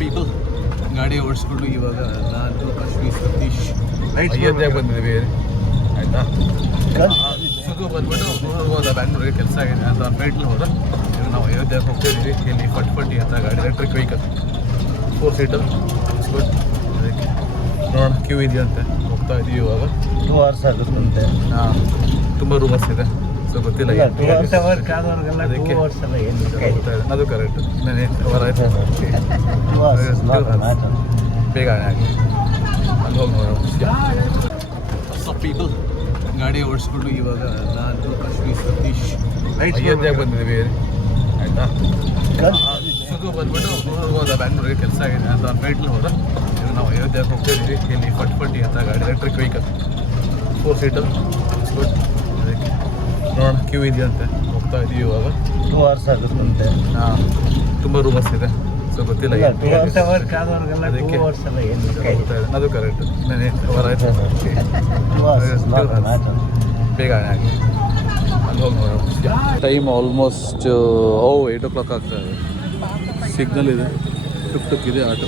People ಗಾಡಿ ಓಡಿಸ್ಕೊಂಡು ಇವಾಗ ನಾನು ಕಾಶ್ಮೀರ್ ಸತೀಶ್ ಅಯೋಧ್ಯೆಗೆ ಬಂದಿದ್ದೀವಿ ಆಯಿತಾ. ಸುಗು ಬಂದ್ಬಿಟ್ಟು ಹೋದ ಬ್ಯಾಂಗ್ಳೂರಿಗೆ ಕೆಲಸ ಆಗಿದೆ ಅಂತ ಫ್ಲೈಟ್ಲಿ ಹೋದ. ಇವಾಗ ನಾವು ಅಯೋಧ್ಯೆಗೆ ಹೋಗ್ತಾಯಿದ್ವಿ. ಇಲ್ಲಿ ಪಟ್ಪಟ್ಟಿ ಅಂತ ಗಾಡಿ ಎಲೆಕ್ಟ್ರಿಕ್ ವೆಹಿಕಲ್ 4 ಸೀಟರ್ ಗುಡ್. ಅದಕ್ಕೆ ನೋಡೋಣ ಕ್ಯೂ ಇದೆಯಂತೆ ಹೋಗ್ತಾ ಇದ್ದೀವಿ ಇವಾಗ. 2 hours ಆಗುತ್ತಂತೆ. ಹಾಂ ತುಂಬ ರೂಮರ್ಸ್ ಇದೆ ಸೊ ಗೊತ್ತಿಲ್ಲ. ಅದಕ್ಕೆ ಅದು ಕರೆಕ್ಟ್ ಆಯ್ತು ಬೇಗ ಆಗಿ ಅಲ್ಲಿ ಹೋಗಿ ನೋಡೋಣ. ಪೀಪಲ್ ಗಾಡಿ ಓಡಿಸ್ಕೊಂಡು ಇವಾಗ ನಾನು ಕಾಶ್ಮೀರ್ ಸತೀಶ್ ಅಯೋಧ್ಯೆಗೆ ಬಂದಿದ್ದೀವಿ ಆಯಿತಾ. ಸುಗು ಬಂದ್ಬಿಟ್ಟು ಹೋದ ಬ್ಯಾಂಗ್ಳೂರಿಗೆ ಕೆಲಸ ಆಗಿದೆ ಅಂತ ಫ್ಲೈಟ್ಲಿ ಹೋದ. ಇವಾಗ ನಾವು ಅಯೋಧ್ಯೆಗೆ ಹೋಗ್ತಾಯಿದ್ವಿ. ಇಲ್ಲಿ ಪಟ್ಪಟ್ಟಿ ಅಂತ ಗಾಡಿ ಎಲೆಕ್ಟ್ರಿಕ್ ವೆಹಿಕಲ್ 4 ಸೀಟರ್ ಗುಡ್. ಅದಕ್ಕೆ ನೋಡೋಣ ಕ್ಯೂ ಇದೆಯಂತೆ ಹೋಗ್ತಾ ಇದ್ದೀವಿ ಇವಾಗ. 2 hours ಆಗುತ್ತಂತೆ. ಹಾಂ ತುಂಬ ರೂಮರ್ಸ್ ಇದೆ ಸೊ ಗೊತ್ತಿಲ್ಲ. ಅದಕ್ಕೆ ಅದು ಕರೆಕ್ಟ್ ಆಯ್ತು ಬೇಗ ಆಗಿ ಅಲ್ಲಿ ಹೋಗಿ ನೋಡೋಣ. ಟೈಮ್ ಆಲ್ಮೋಸ್ಟ್ 8 o'clock ಆಗ್ತಾ ಇದೆ. ಸಿಗ್ನಲ್ ಇದೆ, ಟುಕ್ ಟುಕ್ ಇದೆ, ಆಟೋ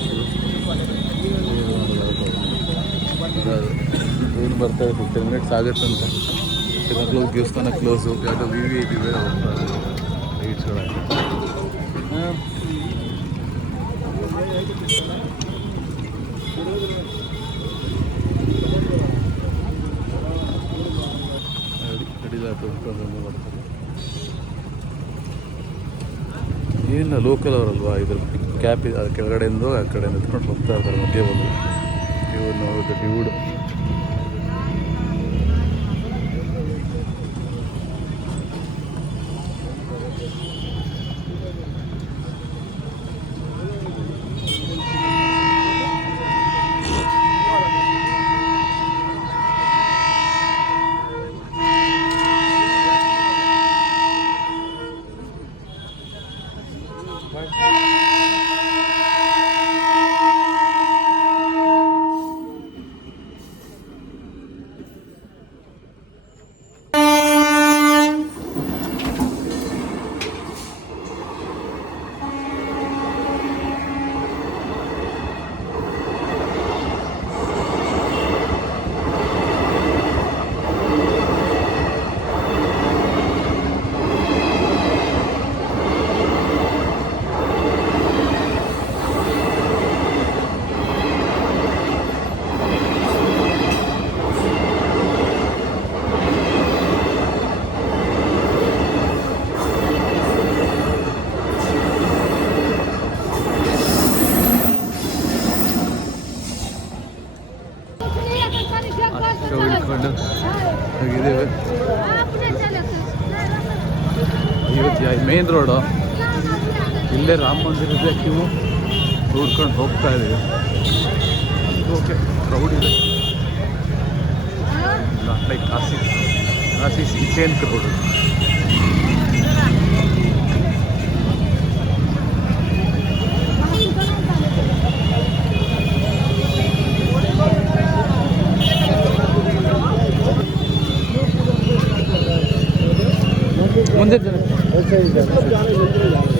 ಏನು ಬರ್ತಾರೆ 15 minutes ಆಗುತ್ತಂತ. ಮಕ್ಕಳು ದೇವಸ್ಥಾನ ಕ್ಲೋಸು, ಯಾವುದೋ VIP ಬೇರೆ ಹೋಗ್ತಾರೆ ಲೈಟ್ಸ್ಗಳಾಗಿ. ಏನು ಲೋಕಲ್ ಅವರಲ್ವಾ, ಇದ್ರ ಕ್ಯಾಪ್ ಕೆಳಗಡೆಯಿಂದ ಆ ಕಡೆ ನಿಂತ್ಕೊಂಡು ಹೋಗ್ತಾ ಇರ್ತಾರೆ. ಮಧ್ಯೆ ಬಂದು ಇವ್ರು ನೋಡೋದು ಡ್ಯೂಡ್. ಹೋಗಿದ್ದೇವೆ ಅಯೋಧ್ಯ ಮೇನ್ ರೋಡು. ಇಲ್ಲೇ ರಾಮ ಮಂದಿರದ ಕ್ಯೂ ಹುಡ್ಕೊಂಡು ಹೋಗ್ತಾ ಇದ್ದೀವಿ. ಓಕೆ ಕ್ರೌಡ್ ಇದೆ, ಲೈಕ್ ಕಾಶಿ ಇನ್ಸೇನ್ ಕ್ರೌಡ್.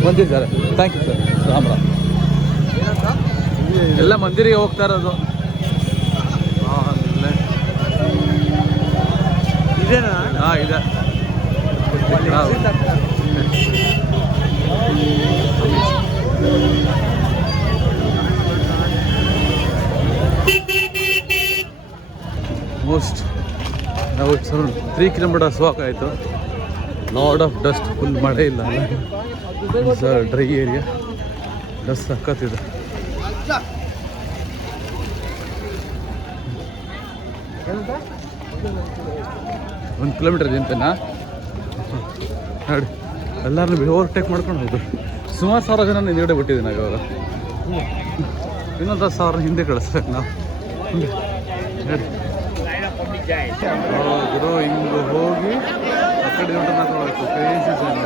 ಬಂದಿದ್ದಾರೆ. Thank you sir. Ram Ram. ಎಲ್ಲ ಮಂದಿರಿಗೆ ಹೋಗ್ತಾ ಇರೋದು. ಇದೇನಾ? ಹಾಂ ಇದೆ. ಮೋಸ್ಟ್ ನಾವು 3 kilometers ವಾಕ್ ಆಯಿತು. ಲಾಡ್ ಆಫ್ ಡಸ್ಟ್, ಫುಲ್ ಮಳೆ ಇಲ್ಲ ಸರ್, ಡ್ರೈ ಏರಿಯಾ, ಡಸ್ಟ್ ಸಕ್ಕತ್ತಿದೆ. ಒಂದು ಕಿಲೋಮೀಟರ್ ಇದೆ ಅಂತನಾ ನೋಡಿ. ಎಲ್ಲರನ್ನೂ ಓವರ್ಟೇಕ್ ಮಾಡ್ಕೊಂಡು ಹೋದ್ರು. ಸುಮಾರು 1000 ಜನ ಹಿಂದೆ ಬಿಟ್ಟಿದ್ದೀನಿ ಇವಾಗ. ಇನ್ನೊಂದು 1000 ಹಿಂದೆ ಕಳಿಸ್ಬೇಕು ನಾವು. ನೋಡಿ ಗುರು ಹಿಂಗೆ ಹೋಗಿ ಆ ಕಡೆ ನೋಡಬೇಕು. ಕ್ರೇಜಿ ಜನ.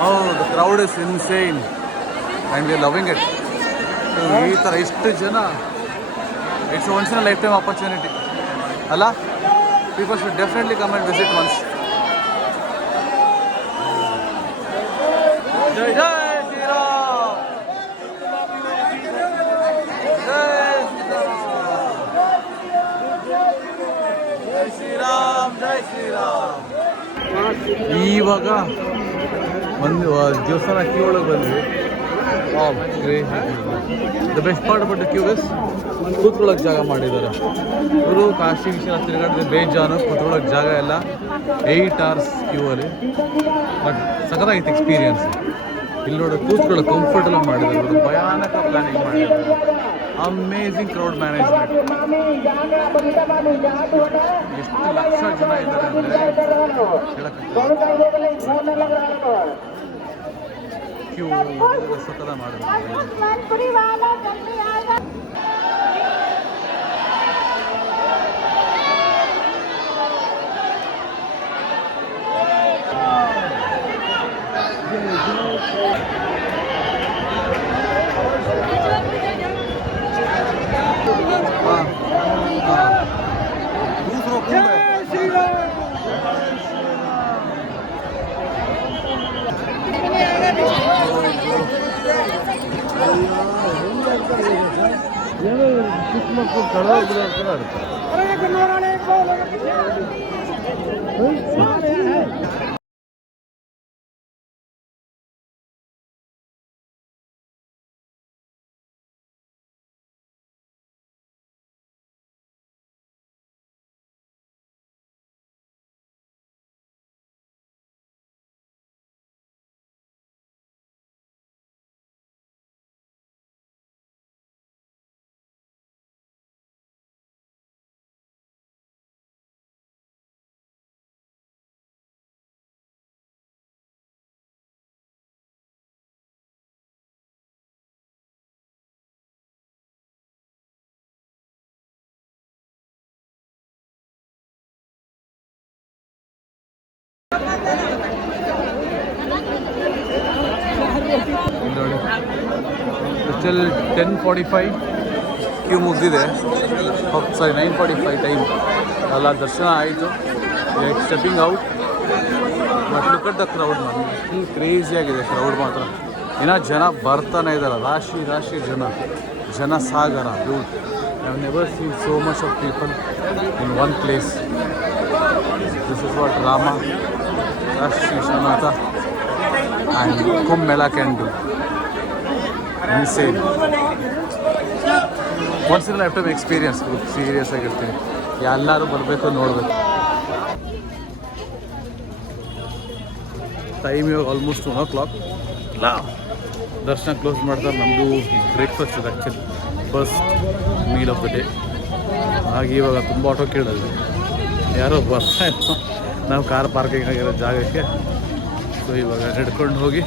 ಹೌದು, crowd is insane and we are loving it. ಈ ಥರ ಇಷ್ಟು ಜನ, it's once in a life time opportunity ಅಲ್ಲ. People should definitely come and visit once. Jai Jai Shri Ram! Jai Shri Ram! Jai Shri Ram! ಇವಾಗ ಒಂದು ದೇವಸ್ಥಾನ queue ಒಳಗೆ ಬಂದ್ವಿ. The best part about the queue is ಕೂತ್ಕೊಳ್ಳೋಕೆ ಜಾಗ ಮಾಡಿದ್ದಾರೆ. ಇವರು ಕಾಶಿ ವಿಷಯ ತಿರುಗಾಡಿದ್ರೆ ಬೇಜಾನು, ಕೂತ್ಕೊಳ್ಳೋಕೆ ಜಾಗ ಎಲ್ಲ 8 hours ಕ್ಯೂ ಅಲ್ಲಿ. ಬಟ್ ಸಖತ್ತಾಗಿತ್ತು ಎಕ್ಸ್ಪೀರಿಯನ್ಸ್. ಇಲ್ಲಿ ನೋಡಿ ಕೂತ್ಕೊಳ್ಳೋ ಕಂಫರ್ಟಬಲ್ ಮಾಡಿದ್ದಾರೆ. ಇವರು ಭಯಾನಕ ಪ್ಲಾನಿಂಗ್ ಮಾಡಿದ್ದಾರೆ. Amazing crowd management. ಎಷ್ಟು ಲಕ್ಷ ಜನ ಇದ್ದಾರೆ ಅಂದರೆ ಕ್ಯೂ ಸಖತ ಮಾಡಿದ್ದಾರೆ. ಚಿಕ್ಕ ಮಕ್ಕಳು ಕಳವಾಡ್ತಾರೆ. ನೋಡಿ ಸ್ಟಿಲ್ 10:45 ಕ್ಯೂ ಮುಗಿದಿದೆ. ಸಾರಿ 9:45 ಟೈಮ್ ಅಲ್ಲ. ದರ್ಶನ ಆಯಿತು. Stepping out. But look at the crowd. Full ಕ್ರೇಜಿಯಾಗಿದೆ ಕ್ರೌಡ್ ಮಾತ್ರ. ಇನ್ನೂ ಜನ ಬರ್ತಾನೆ ಇದ್ದಾರೆ. ರಾಶಿ ರಾಶಿ ಜನ ಸಾಗರ. Dude I have never seen so much of people in one place. This is what Rama Kashi Vishwanatha and Kumbh Mela can do. Insane. Once in a lifetime experience. Serious ಆಗಿರ್ತೀನಿ. ಎಲ್ಲರೂ ಬರಬೇಕು, ನೋಡಬೇಕು. ಟೈಮ್ ಇವಾಗ ಆಲ್ಮೋಸ್ಟ್ 1 o'clock. ದರ್ಶನ ಕ್ಲೋಸ್ ಮಾಡ್ತಾರೆ. ನಮ್ಮದು breakfast ಇದೆ actually, first meal of the day. ಹಾಗೆ ಇವಾಗ ತುಂಬ ಆಟೋ ಕೇಳಿದ್ವಿ, ಯಾರೋ ಬರ್ತಾ ಇಲ್ಲ. ನಾವು ಕಾರ್ ಪಾರ್ಕಿಂಗ್ ಆಗಿರೋ ಜಾಗಕ್ಕೆ. ಸೊ ಇವಾಗ ನಡ್ಕೊಂಡು ಹೋಗಿ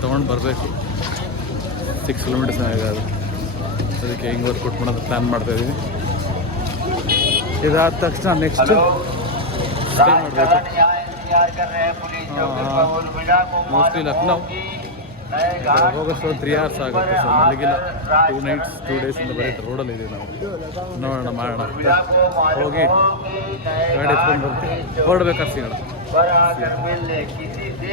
ತೊಗೊಂಡು ಬರಬೇಕು. 6 kilometers ಆಗೋದು. ಅದಕ್ಕೆ ಹೆಂಗೆ ವರ್ಕೌಟ್ ಮಾಡೋದು ಪ್ಲ್ಯಾನ್ ಮಾಡ್ತಾಯಿದ್ದೀವಿ. ಇದಾದ ತಕ್ಷಣ ನೆಕ್ಸ್ಟ್ ಸ್ಟೇ ಮಾಡಬೇಕು. ಮೋಸ್ಟ್ಲಿ ಲಕ್ನೋ ಹೋಗೋಷ್ಟು 3 hours ಆಗುತ್ತೆ. ಸೊ ಮಲಗಿಲ್ಲ. 2 nights 2 days ಇಂದ ಬರೀ ರೋಡಲ್ಲಿ ಇದ್ದೀವಿ ನಾವು. ನೋಡೋಣ ಮಾಡೋಣ ಅಂತ ಹೋಗಿ ಗಾಡಿ ಎತ್ಕೊಂಡು ಬರ್ತೀವಿ. ಹೊರಡ್ಬೇಕಾದ್ರೆ ಸಿಗೋಣ.